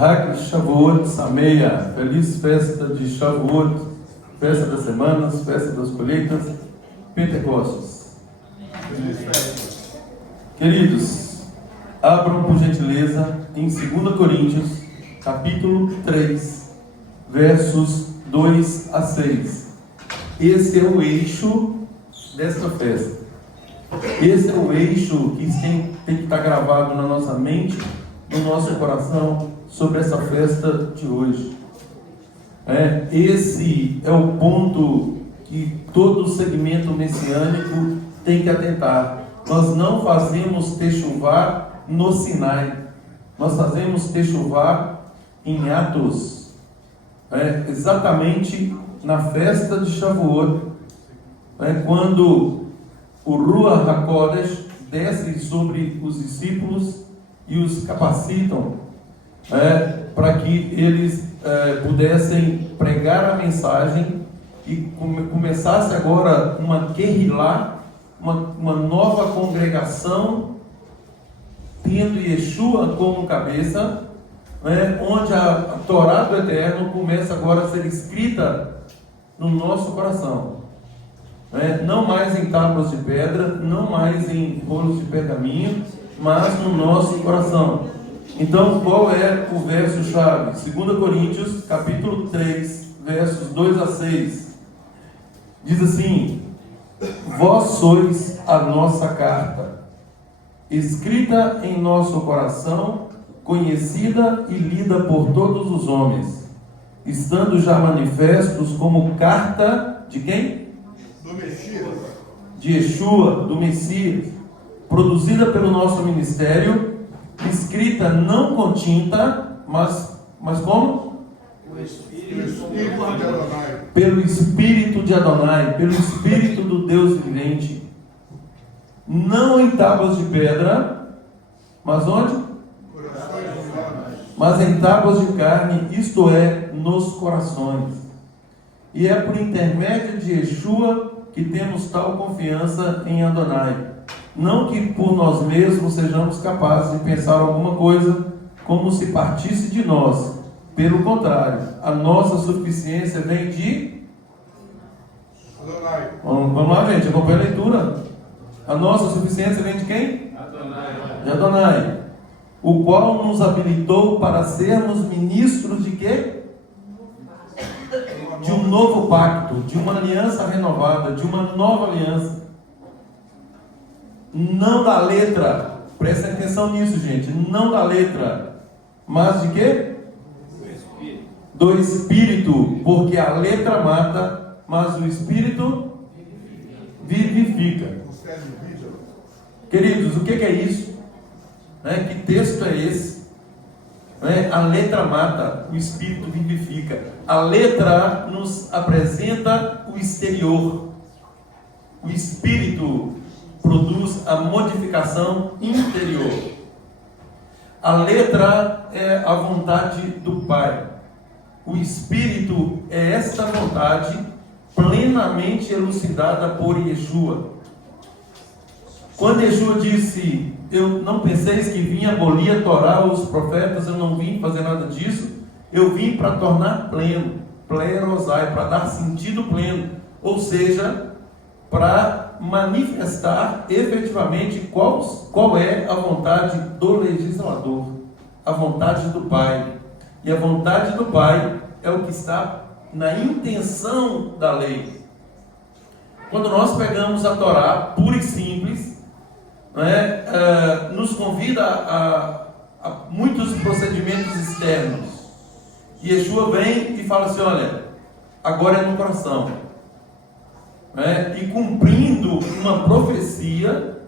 Hag Shavuot Sameia, feliz festa de Shavuot, festa das semanas, festa das colheitas, Pentecostes. Queridos, abram por gentileza em 2 Coríntios, capítulo 3, versos 2 a 6. Esse é o eixo desta festa. Esse é o eixo que tem que estar gravado na nossa mente, no nosso coração, sobre essa festa de hoje. Esse é o ponto que todo segmento messiânico tem que atentar. Nós não fazemos Techuvá no Sinai, nós fazemos Techuvá em Atos, exatamente na festa de Shavuot, quando o Ruach HaKodesh desce sobre os discípulos e os capacitam para que eles pudessem pregar a mensagem e começasse agora uma Kehilá, uma nova congregação, tendo Yeshua como cabeça, onde a Torá do Eterno começa agora a ser escrita no nosso coração. Não mais em tábuas de pedra, não mais em rolos de pergaminho, mas no nosso coração. Então, qual é o verso-chave? 2 Coríntios, capítulo 3, versos 2 a 6. Diz assim: vós sois a nossa carta, escrita em nosso coração, conhecida e lida por todos os homens, estando já manifestos como carta de quem? Do Messias. De Yeshua, do Messias, produzida pelo nosso ministério, escrita não com tinta, mas como? Pelo Espírito de Adonai, pelo Espírito do Deus vivente, não em tábuas de pedra, mas onde? Mas em tábuas de carne, isto é, nos corações. E é por intermédio de Yeshua que temos tal confiança em Adonai. Não que por nós mesmos sejamos capazes de pensar alguma coisa como se partisse de nós. Pelo contrário, a nossa suficiência vem de Adonai. Vamos lá, gente, acompanha a leitura. A nossa suficiência vem de quem? Adonai. De Adonai. O qual nos habilitou para sermos ministros de quê? De um novo pacto, de uma aliança renovada, de uma nova aliança. Não da letra, prestem atenção nisso, gente, não da letra, mas de quê? Do Espírito, porque a letra mata, mas o Espírito vivifica. Queridos, o que é isso? Que texto é esse? A letra mata, o Espírito vivifica. A letra nos apresenta o exterior, o Espírito produz a modificação interior. A letra é a vontade do Pai. O Espírito é esta vontade plenamente elucidada por Yeshua. Quando Yeshua disse: eu não penseis que vim abolir a Torá ou os profetas, eu não vim fazer nada disso, eu vim para tornar pleno, plerosai, para dar sentido pleno, ou seja, para manifestar efetivamente qual é a vontade do legislador, a vontade do Pai. E a vontade do Pai é o que está na intenção da lei. Quando nós pegamos a Torá pura e simples, nos convida a muitos procedimentos externos. E Yeshua vem e fala assim: olha, agora é no coração. E cumprindo uma profecia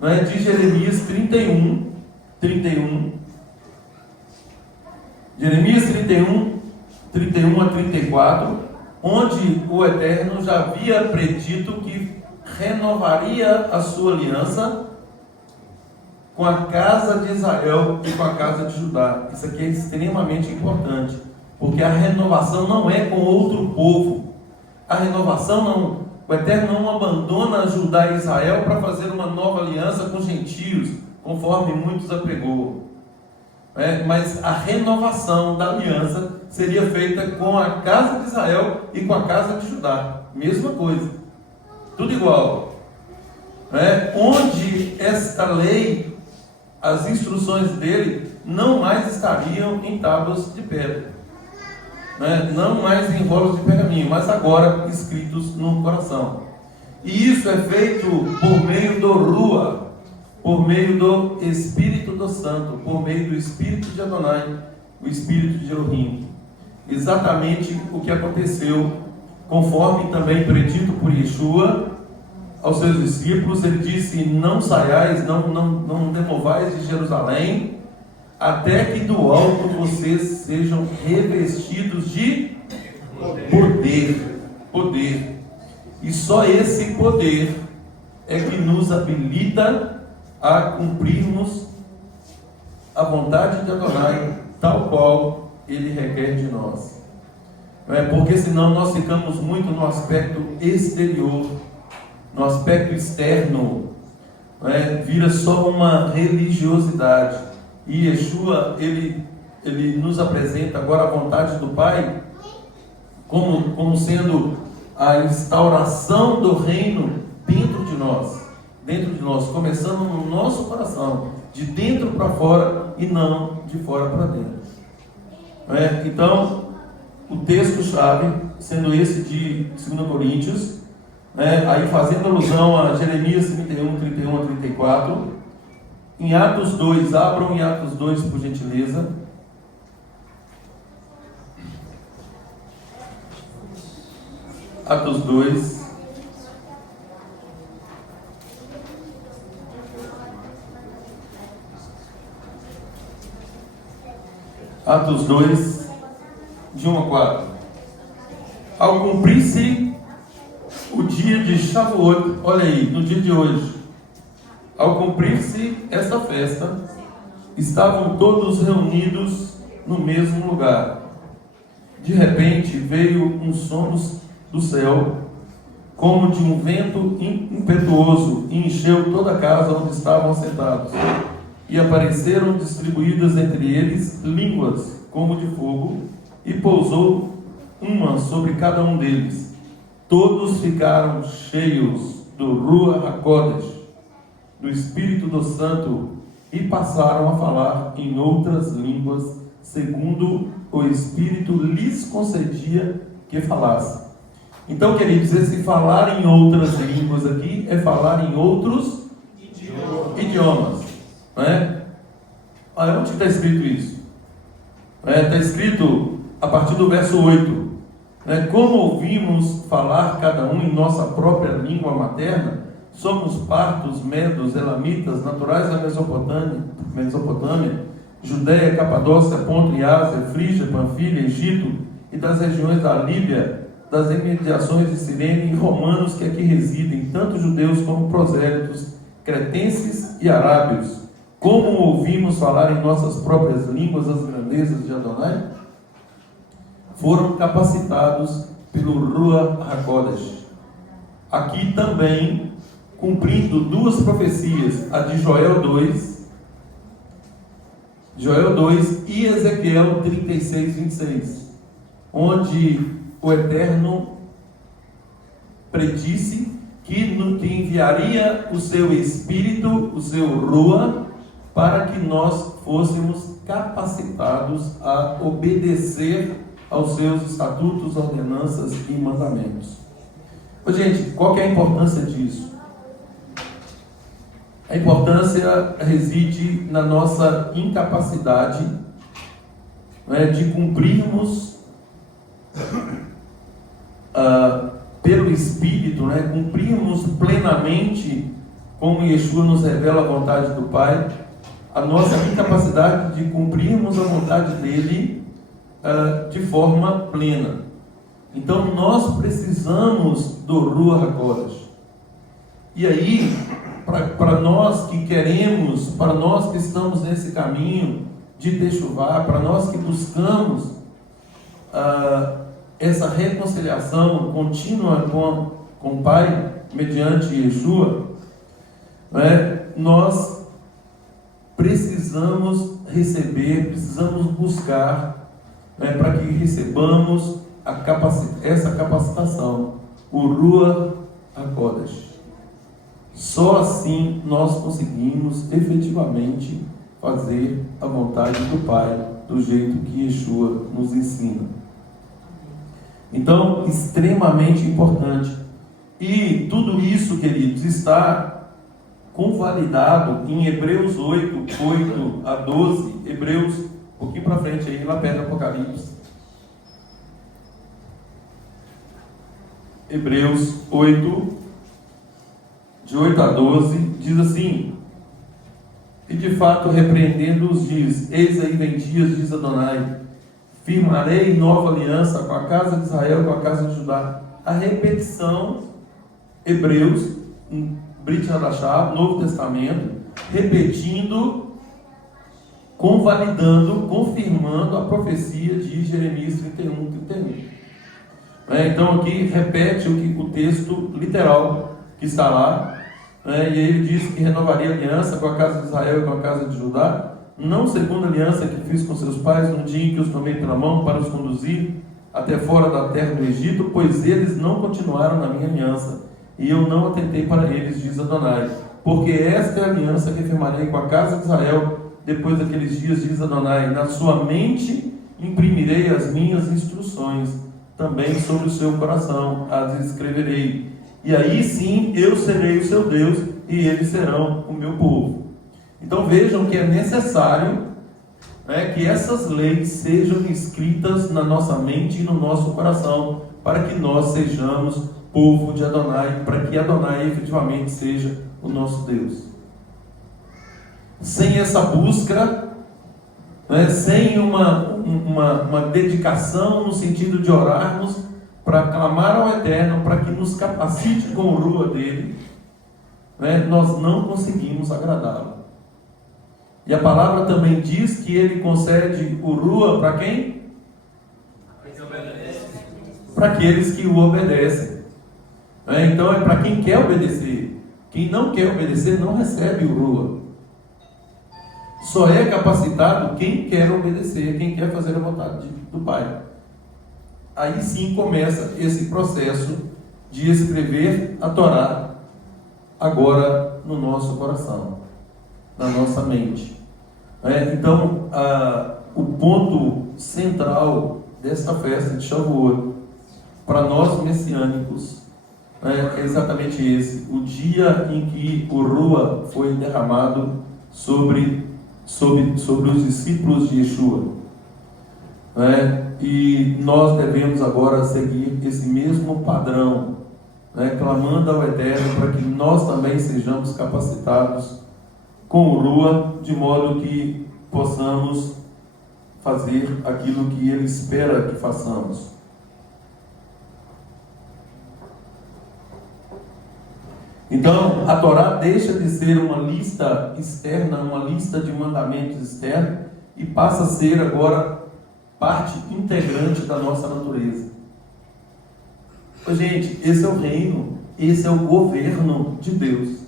de Jeremias 31. Jeremias 31 a 34, onde o Eterno já havia predito que renovaria a sua aliança com a casa de Israel e com a casa de Judá. Isso aqui é extremamente importante, porque a renovação não é com outro povo. A renovação não... O Eterno não abandona Judá e Israel para fazer uma nova aliança com gentios, conforme muitos apregou. mas a renovação da aliança seria feita com a casa de Israel e com a casa de Judá. Mesma coisa, tudo igual. Onde esta lei, as instruções dele não mais estariam em tábuas de pedra, não mais em rolos de pergaminho, mas agora escritos no coração. E isso é feito por meio do Rua, por meio do Espírito do Santo, por meio do Espírito de Adonai, o Espírito de Elohim. Exatamente o que aconteceu, conforme também predito por Yeshua aos seus discípulos. Ele disse: não saiais, não demovais de Jerusalém, até que do alto vocês sejam revestidos de poder. E só esse poder é que nos habilita a cumprirmos a vontade de Adonai, tal qual ele requer de nós. Porque senão nós ficamos muito no aspecto exterior, no aspecto externo, vira só uma religiosidade. E Yeshua, ele nos apresenta agora a vontade do Pai como sendo a instauração do reino dentro de nós, começando no nosso coração, de dentro para fora e não de fora para dentro. Então, o texto-chave, sendo esse de 2 Coríntios, aí fazendo alusão a Jeremias 31, 31 a 34, em Atos 2, abram em Atos 2, por gentileza. Atos 2. Atos 2, de 1 a 4. Ao cumprir-se o dia de Shavuot, olha aí, no dia de hoje, ao cumprir-se esta festa, estavam todos reunidos no mesmo lugar. De repente veio um som do céu, como de um vento impetuoso, e encheu toda a casa onde estavam sentados. E apareceram distribuídas entre eles línguas como de fogo, e pousou uma sobre cada um deles. Todos ficaram cheios do Ruach HaKodesh, do Espírito do Santo, e passaram a falar em outras línguas, segundo o Espírito lhes concedia que falassem. Então, queridos, esse falar em outras línguas aqui é falar em outros idiomas. Onde está escrito isso? Está escrito a partir do verso 8. Como ouvimos falar cada um em nossa própria língua materna, somos partos, medos, elamitas, naturais da Mesopotâmia, Judéia, Capadócia, Ponto e Ásia, Frígia, Panfilha, Egito e das regiões da Líbia, das imediações de Cirene, e romanos que aqui residem, tanto judeus como prosélitos, cretenses e arábios. Como ouvimos falar em nossas próprias línguas as grandezas de Adonai? Foram capacitados pelo Ruach HaKodesh. Aqui também, cumprindo duas profecias, a de Joel 2 e Ezequiel 36, 26, onde o Eterno predisse que enviaria o seu Espírito, o seu Ruach, para que nós fôssemos capacitados a obedecer aos seus estatutos, ordenanças e mandamentos. Gente, qual que é a importância disso? A importância reside na nossa incapacidade de cumprirmos pelo Espírito, cumprirmos plenamente, como Yeshua nos revela a vontade do Pai, a nossa incapacidade de cumprirmos a vontade dele de forma plena. Então nós precisamos do Ruach HaKodesh. E aí, para nós que queremos, para nós que estamos nesse caminho de Techuvá, para nós que buscamos essa reconciliação contínua com o Pai, mediante Yeshua, nós precisamos precisamos receber, precisamos buscar, para que recebamos essa capacitação, o Ruach HaKodesh. Só assim nós conseguimos efetivamente fazer a vontade do Pai, do jeito que Yeshua nos ensina. Então, extremamente importante. E tudo isso, queridos, está convalidado em Hebreus 8, 8 a 12. Hebreus, um pouquinho para frente aí, lá perto do Apocalipse. Hebreus 8, de 8 a 12, diz assim: e de fato repreendendo-os diz: eis aí vem dias, diz Adonai, firmarei nova aliança com a casa de Israel, com a casa de Judá. A repetição, Hebreus, Brit Hadashah, Novo Testamento, repetindo, convalidando, confirmando a profecia de Jeremias 31, 31. Então aqui repete o texto literal que está lá, e aí ele diz que renovaria a aliança com a casa de Israel e com a casa de Judá, não segundo a aliança que fiz com seus pais no dia em que os tomei pela mão para os conduzir até fora da terra do Egito, pois eles não continuaram na minha aliança, e eu não atentei para eles, diz Adonai, porque esta é a aliança que firmarei com a casa de Israel depois daqueles dias, diz Adonai, na sua mente imprimirei as minhas instruções, também sobre o seu coração as escreverei, e aí sim eu serei o seu Deus e eles serão o meu povo. Então vejam que é necessário que essas leis sejam escritas na nossa mente e no nosso coração, para que nós sejamos povo de Adonai, para que Adonai efetivamente seja o nosso Deus. Sem essa busca, sem uma dedicação no sentido de orarmos para clamar ao Eterno, para que nos capacite com o Ruach dele, nós não conseguimos agradá-lo. E a palavra também diz que ele concede o Ruach para quem? Para aqueles que o obedecem. Então é para quem quer obedecer. Quem não quer obedecer não recebe o Ruach. Só é capacitado quem quer obedecer, quem quer fazer a vontade do Pai. Aí sim começa esse processo de escrever a Torá agora no nosso coração, na nossa mente. Então, o ponto central desta festa de Shavuot, para nós messiânicos, é exatamente esse: o dia em que o Ruach foi derramado sobre os discípulos de Yeshua. E nós devemos agora seguir esse mesmo padrão, clamando ao Eterno para que nós também sejamos capacitados com o Ruach, de modo que possamos fazer aquilo que Ele espera que façamos. Então, a Torá deixa de ser uma lista externa, uma lista de mandamentos externos, e passa a ser agora parte integrante da nossa natureza. Gente, esse é o reino, esse é o governo de Deus.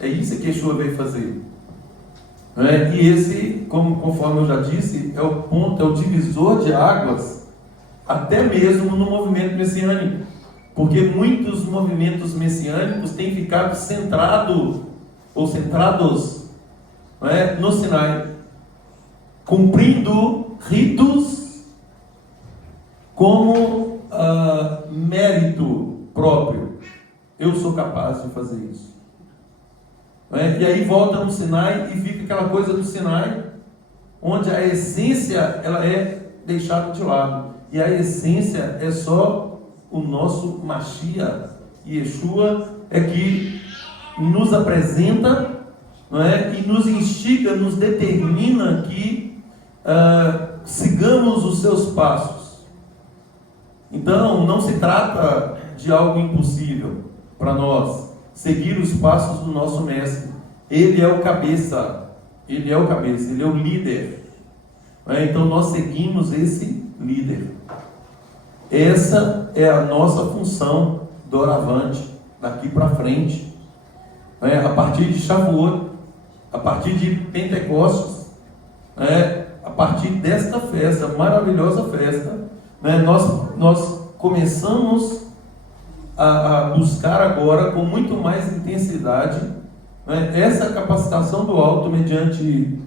É isso que Yeshua veio fazer. E esse, conforme eu já disse, é o ponto, é o divisor de águas, até mesmo no movimento messiânico. Porque muitos movimentos messiânicos têm ficado centrados no Sinai, cumprindo ritos como mérito próprio. Eu sou capaz de fazer isso. E aí volta no Sinai e fica aquela coisa do Sinai, onde a essência ela é deixada de lado. E a essência é só o nosso Mashiach. Yeshua é que nos apresenta, e nos instiga, nos determina que sigamos os seus passos. Então não se trata de algo impossível para nós seguir os passos do nosso mestre. Ele é o cabeça, ele é o líder. Então nós seguimos esse líder. Essa é a nossa função doravante, daqui para frente. A partir de Shavuot, a partir de Pentecostes, a partir desta festa, maravilhosa festa, nós começamos a buscar agora com muito mais intensidade essa capacitação do alto mediante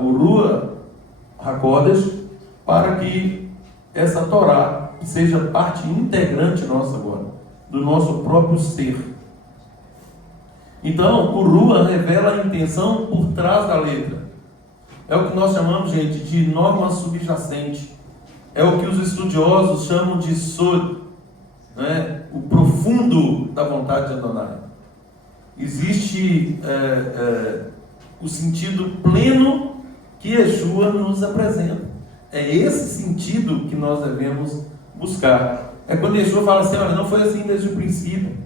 o Ruach HaKodesh, para que essa Torá seja parte integrante nossa agora, do nosso próprio ser. Então, o Ruach revela a intenção por trás da letra. É o que nós chamamos, gente, de norma subjacente. É o que os estudiosos chamam de Sod, o profundo da vontade de Adonai. Existe o sentido pleno que Yeshua nos apresenta. É esse sentido que nós devemos buscar. É quando Yeshua fala assim: olha, não foi assim desde o princípio.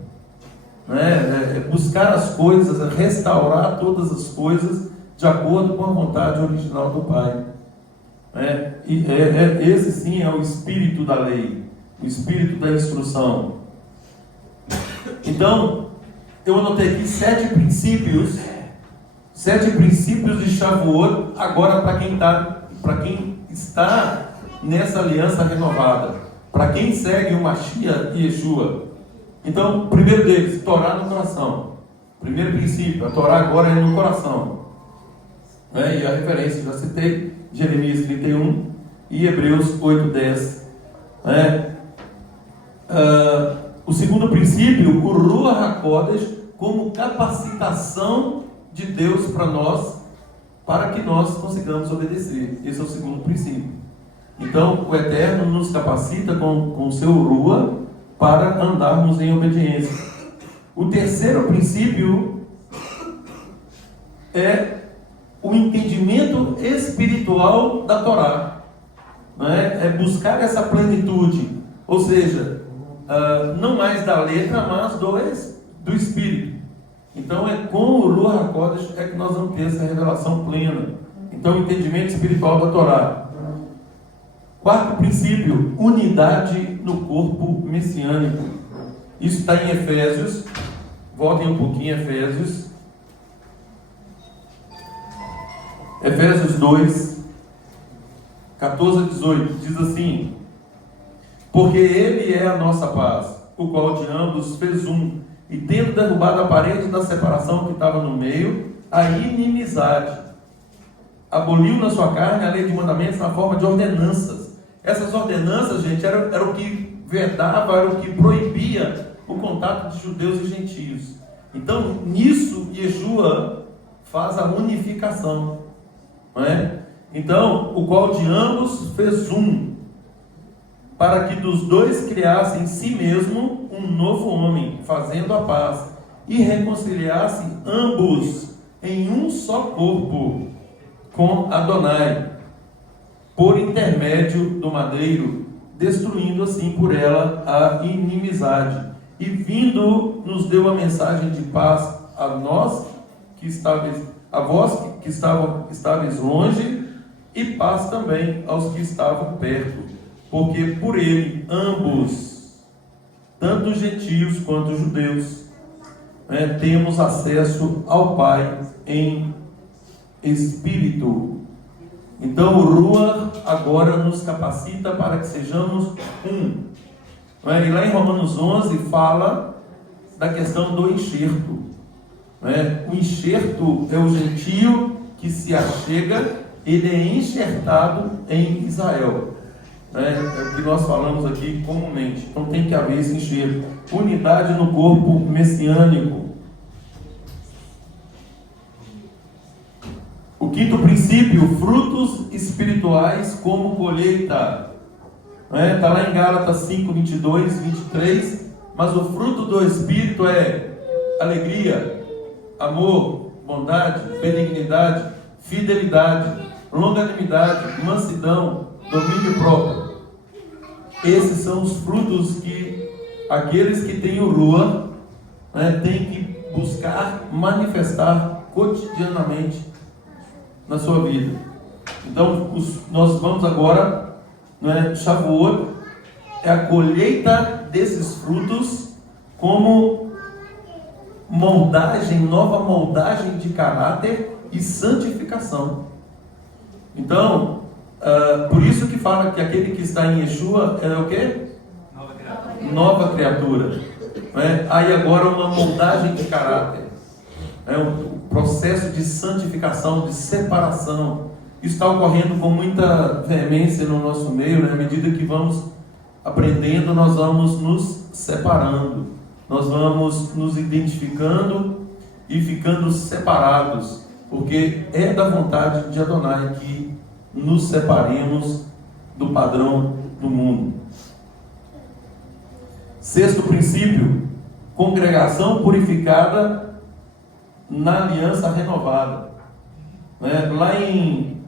Buscar as coisas, restaurar todas as coisas de acordo com a vontade original do Pai. Esse sim é o espírito da lei, o espírito da instrução. Então, eu anotei aqui 7 princípios de Shavuot, agora para quem está nessa aliança renovada, para quem segue o Mashiach e Yeshua. Então, o primeiro deles, Torá no coração. Primeiro princípio, a Torá agora é no coração. E a referência, já citei, Jeremias 31 e Hebreus 8:10. O segundo princípio, o Ruach HaKodesh, como capacitação de Deus para nós, para que nós consigamos obedecer. Esse é o segundo princípio. Então, o Eterno nos capacita com o seu Ruach para andarmos em obediência. O terceiro princípio é o entendimento espiritual da Torá. É buscar essa plenitude, ou seja, não mais da letra, mas do Espírito. Então é com o Ruach HaKodesh que nós vamos ter essa revelação plena. Então, o entendimento espiritual da Torá. Quarto princípio, unidade no corpo messiânico. Isso está em Efésios. Voltem um pouquinho, Efésios 2, 14 a 18, diz assim: porque Ele é a nossa paz, o qual de ambos fez um, e tendo derrubado a parede da separação que estava no meio, a inimizade, aboliu na sua carne a lei de mandamentos na forma de ordenanças. Essas ordenanças, gente, era o que vedava, era o que proibia o contato de judeus e gentios. Então, nisso, Yeshua faz a unificação. Então, o qual de ambos fez um, para que dos dois criasse em si mesmo um novo homem, fazendo a paz, e reconciliasse ambos em um só corpo com Adonai, por intermédio do madeiro, destruindo assim por ela a inimizade. E vindo, nos deu a mensagem de paz a nós que estáveis, a vós que estáveis longe, e paz também aos que estavam perto, porque por ele ambos, tanto gentios quanto judeus, temos acesso ao Pai em espírito. Então o Ruach agora nos capacita para que sejamos um. E lá em Romanos 11 fala da questão do enxerto. O enxerto é o gentio que se achega, ele é enxertado em Israel. É o que nós falamos aqui comumente. Então tem que haver esse enxerto. Unidade no corpo messiânico. O quinto princípio, frutos espirituais como colheita. Está lá em Gálatas 5, 22, 23. Mas o fruto do Espírito é alegria, amor, bondade, benignidade, fidelidade, longanimidade, mansidão, domínio próprio. Esses são os frutos que aqueles que têm o Ruach têm que buscar manifestar cotidianamente na sua vida. Então, nós vamos agora, Shavuot é a colheita desses frutos como moldagem, nova moldagem de caráter e santificação. Então, por isso que fala que aquele que está em Yeshua é o quê? Nova criatura. Né? Aí agora uma moldagem de caráter. Um processo de santificação, de separação. Isso está ocorrendo com muita veemência no nosso meio, né? À medida que vamos aprendendo, nós vamos nos separando. Nós vamos nos identificando e ficando separados. Porque é da vontade de Adonai que nos separemos do padrão do mundo. Sexto princípio, congregação purificada na aliança renovada. Né? Lá em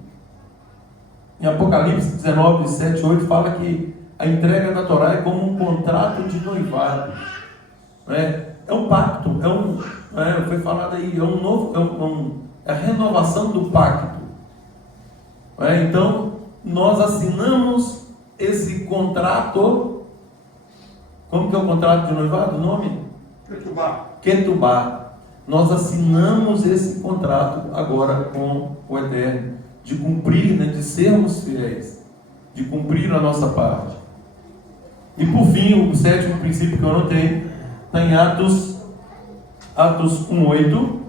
Apocalipse 19, 7, 8, fala que a entrega da Torá é como um contrato de noivado. Né? É um pacto, foi falado aí, é a renovação do pacto. Então, nós assinamos esse contrato. Como que é o contrato de noivado? O nome? Ketubá. Nós assinamos esse contrato agora com o Eterno, de cumprir, né, de sermos fiéis, de cumprir a nossa parte. E por fim, o sétimo princípio que eu anotei, está em Atos 1:8.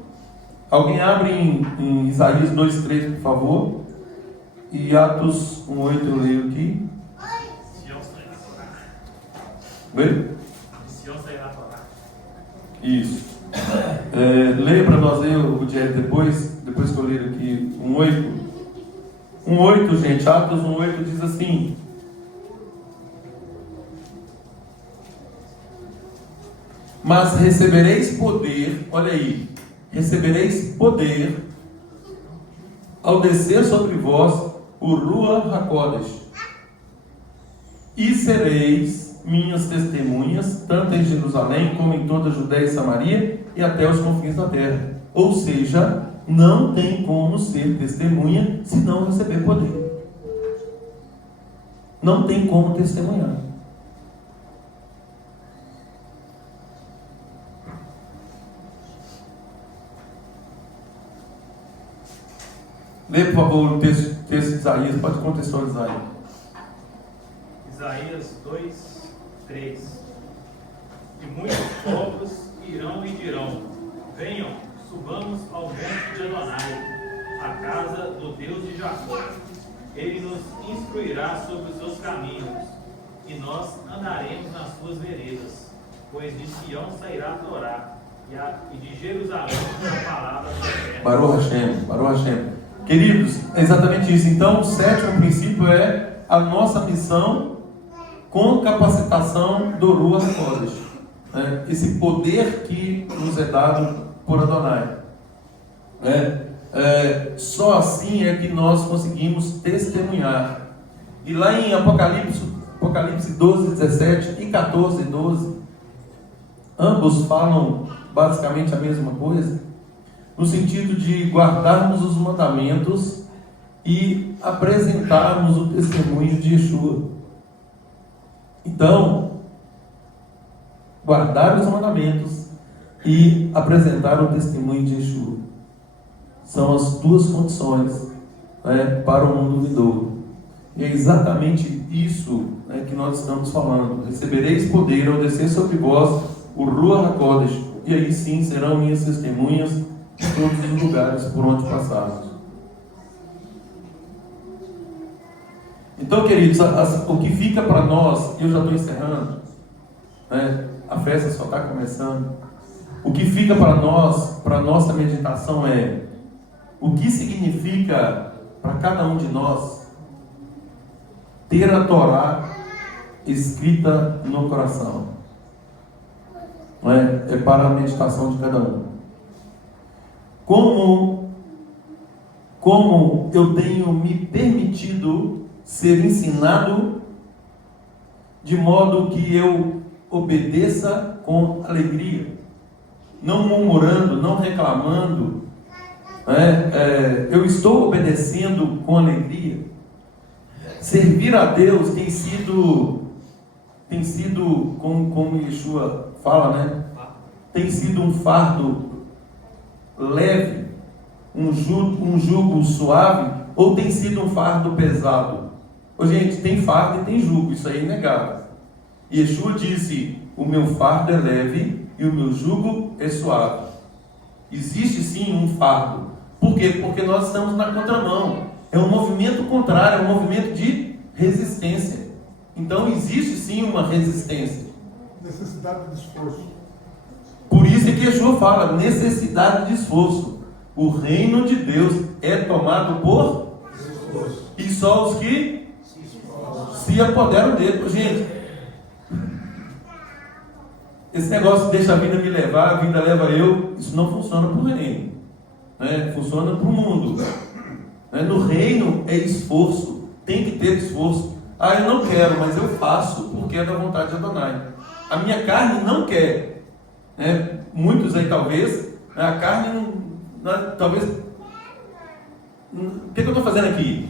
Alguém abre em Isaías 2:3, por favor. E Atos 1:8 eu leio aqui. Isso. Leia para nós aí, o Diego, depois que eu ler aqui 1:8. 1:8, gente, Atos 1:8 diz assim: mas recebereis poder, olha aí, recebereis poder ao descer sobre vós o Ruach HaKodesh, e sereis minhas testemunhas, tanto em Jerusalém como em toda a Judéia e Samaria e até os confins da terra. Ou seja, não tem como ser testemunha se não receber poder. Não tem como testemunhar. Lê, por favor, o texto de Isaías, pode contextualizar aí. Isaías 2:3. E muitos povos irão e dirão: venham, subamos ao monte de Adonai, a casa do Deus de Jacó. Ele nos instruirá sobre os seus caminhos, e nós andaremos nas suas veredas. Pois de Sião sairá a Torá, e de Jerusalém a palavra do Eterno. Baruch Hashem. Queridos, é exatamente isso. Então, o sétimo princípio é a nossa missão com capacitação do Ruach HaKodesh. Esse poder que nos é dado por Adonai. Só assim é que nós conseguimos testemunhar. E lá em Apocalipse 12:17 e 14:12, ambos falam basicamente a mesma coisa, no sentido de guardarmos os mandamentos e apresentarmos o testemunho de Yeshua. Então, guardar os mandamentos e apresentar o testemunho de Yeshua são as duas condições, para o mundo vindouro. E é exatamente isso, que nós estamos falando. Recebereis poder ao descer sobre vós o Ruach HaKodesh, e aí sim serão minhas testemunhas em todos os lugares por onde passarmos. Então, queridos, o que fica para nós, eu já estou encerrando, a festa só está começando. O que fica para nós, para a nossa meditação é o que significa para cada um de nós ter a Torá escrita no coração. É para a meditação de cada um. Como eu tenho me permitido ser ensinado de modo que eu obedeça com alegria, não murmurando, não reclamando. Eu estou obedecendo com alegria. Servir a Deus tem sido como Yeshua fala, tem sido um fardo leve, um jugo suave ou tem sido um fardo pesado? Ô, gente, tem fardo e tem jugo, isso aí é inegável. Yeshua disse: o meu fardo é leve e o meu jugo é suave. Existe sim um fardo. Por quê? Porque nós estamos na contramão. É um movimento contrário, é um movimento de resistência. Então existe sim uma resistência. Necessidade de esforço. Por isso é que Yeshua fala, necessidade de esforço. O reino de Deus é tomado por esforço. E só os que se apoderam dele. Gente, esse negócio deixa a vida me levar, a vida leva eu, isso não funciona para o reino, né? Funciona para o mundo, né? No reino é esforço, tem que ter esforço. Ah, eu não quero, mas eu faço porque é da vontade de Adonai. A minha carne não quer, né? Muitos aí talvez, a carne talvez, o que eu estou fazendo aqui?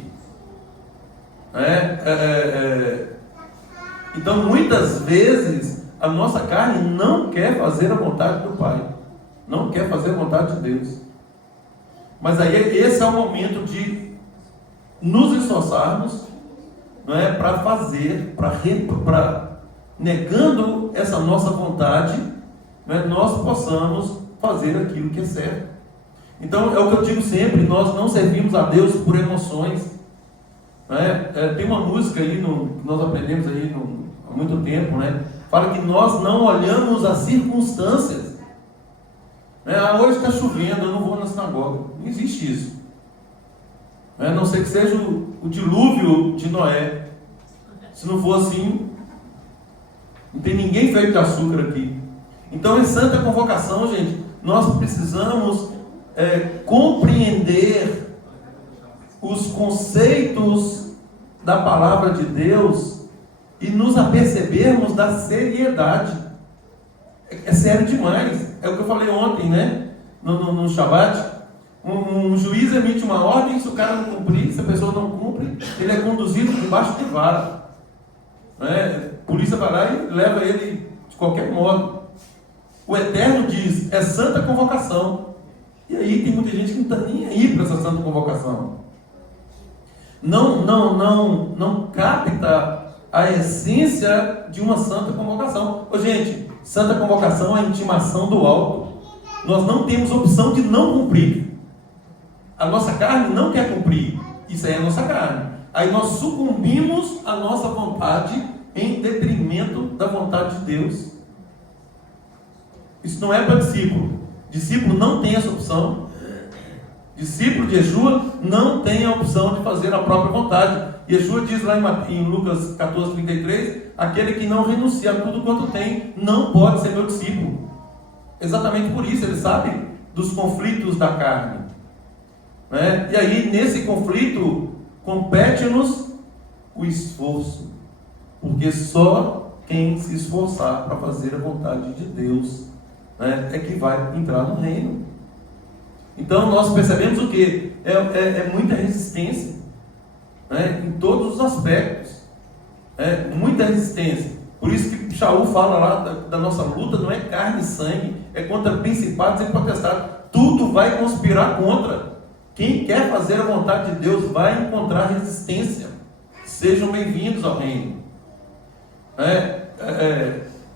Então muitas vezes a nossa carne não quer fazer a vontade do Pai, não quer fazer a vontade de Deus. Mas aí esse é o momento de nos esforçarmos, não é, para fazer, para negando essa nossa vontade, não é, nós possamos fazer aquilo que é certo. Então é o que eu digo sempre: nós não servimos a Deus por emoções. Tem uma música aí que nós aprendemos aí há muito tempo, né? Fala que nós não olhamos as circunstâncias. Hoje está chovendo, eu não vou na sinagoga. Não existe isso. A não ser que seja o dilúvio de Noé. Se não for assim, não tem ninguém feito de açúcar aqui. Então, em santa convocação, gente, nós precisamos compreender os conceitos da palavra de Deus e nos apercebermos da seriedade. É sério demais. É o que eu falei ontem, né? No Shabbat. Um juiz emite uma ordem, se o cara não cumprir, se a pessoa não cumpre, ele é conduzido debaixo de vara. A polícia vai lá e leva ele de qualquer modo. O Eterno diz: é santa convocação. E aí tem muita gente que não está nem aí para essa santa convocação. Não capta a essência de uma santa convocação. Gente, santa convocação é a intimação do alto. Nós não temos opção de não cumprir. A nossa carne não quer cumprir. Isso aí é a nossa carne. Aí nós sucumbimos à nossa vontade em detrimento da vontade de Deus. Isso não é para discípulo. Discípulo não tem essa opção. Discípulo de Yeshua não tem a opção de fazer a própria vontade. Yeshua diz lá em Lucas 14:33: aquele que não renuncia a tudo quanto tem, não pode ser meu discípulo. Exatamente por isso, ele sabe dos conflitos da carne. E aí, nesse conflito, compete-nos o esforço. Porque só quem se esforçar para fazer a vontade de Deus, é que vai entrar no reino. Então nós percebemos o que? É muita resistência, em todos os aspectos. Muita resistência. Por isso que Shaul fala lá da nossa luta, não é carne e sangue, é contra principados e potestades. Tudo vai conspirar contra. Quem quer fazer a vontade de Deus vai encontrar resistência. Sejam bem-vindos ao reino.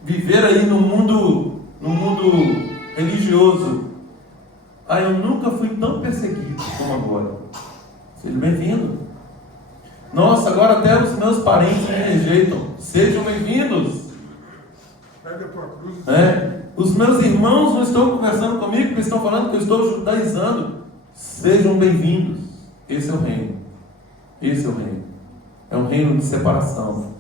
Viver aí no mundo religioso. Eu nunca fui tão perseguido como agora. Seja bem-vindo. Nossa, agora até os meus parentes me rejeitam. Sejam bem-vindos. Pega a tua cruz. Os meus irmãos não estão conversando comigo, porque estão falando que eu estou judaizando. Sejam bem-vindos. Esse é o reino. Esse é o reino. É um reino de separação.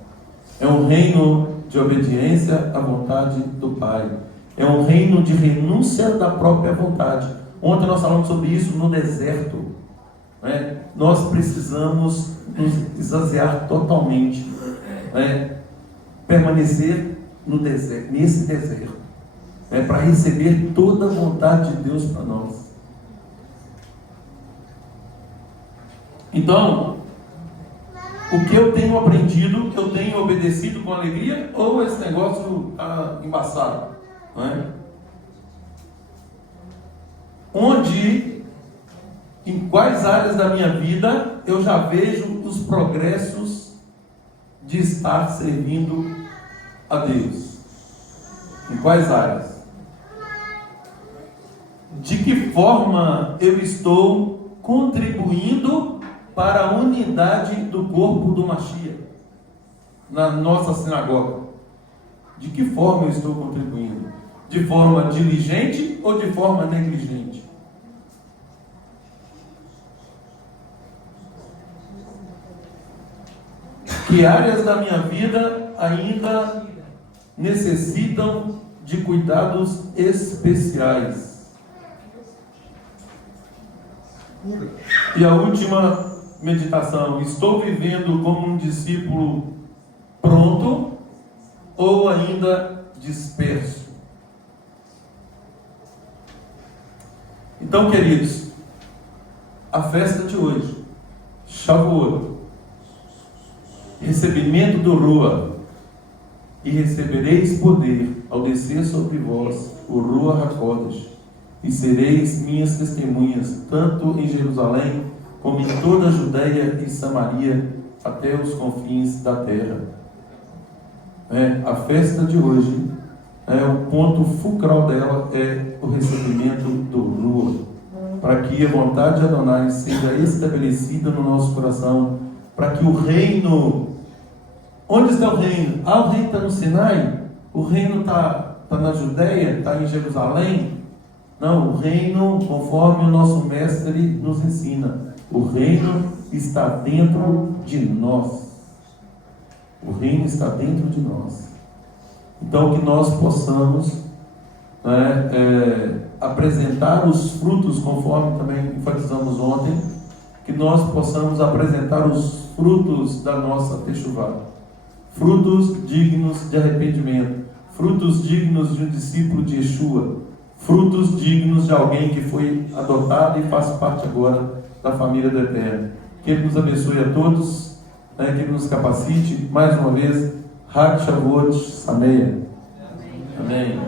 É um reino de obediência à vontade do Pai. É um reino de renúncia da própria vontade. Ontem nós falamos sobre isso no deserto. Nós precisamos nos esvaziar totalmente. Permanecer no deserto, nesse deserto. Para receber toda a vontade de Deus para nós. Então, o que eu tenho aprendido, eu tenho obedecido com alegria, ou esse negócio embaçado? Onde Em quais áreas da minha vida eu já vejo os progressos de estar servindo a Deus? Em quais áreas? De que forma eu estou contribuindo para a unidade do corpo do Mashiach na nossa sinagoga? De que forma eu estou contribuindo? De forma diligente ou de forma negligente? Que áreas da minha vida ainda necessitam de cuidados especiais? E a última meditação: estou vivendo como um discípulo pronto ou ainda disperso? Então, queridos, a festa de hoje, Shavuot, recebimento do Ruach, e recebereis poder ao descer sobre vós o Ruach HaKodesh, e sereis minhas testemunhas, tanto em Jerusalém, como em toda a Judeia e Samaria, até os confins da terra. A festa de hoje, o ponto fulcral dela é o recebimento do Ruach, para que a vontade de Adonai seja estabelecida no nosso coração, para que o reino... Onde está o reino? O reino está no Sinai? O reino está na Judeia? Está em Jerusalém? Não, o reino, conforme o nosso mestre nos ensina, o reino está dentro de nós. O reino está dentro de nós. Então, que nós possamos apresentar os frutos, conforme também enfatizamos ontem, que nós possamos apresentar os frutos da nossa Teshuvah. Frutos dignos de arrependimento, frutos dignos de um discípulo de Yeshua, frutos dignos de alguém que foi adotado e faz parte agora da família do Eterno. Que Ele nos abençoe a todos, que Ele nos capacite. Mais uma vez, Hag Shavuot Sameach. Amém.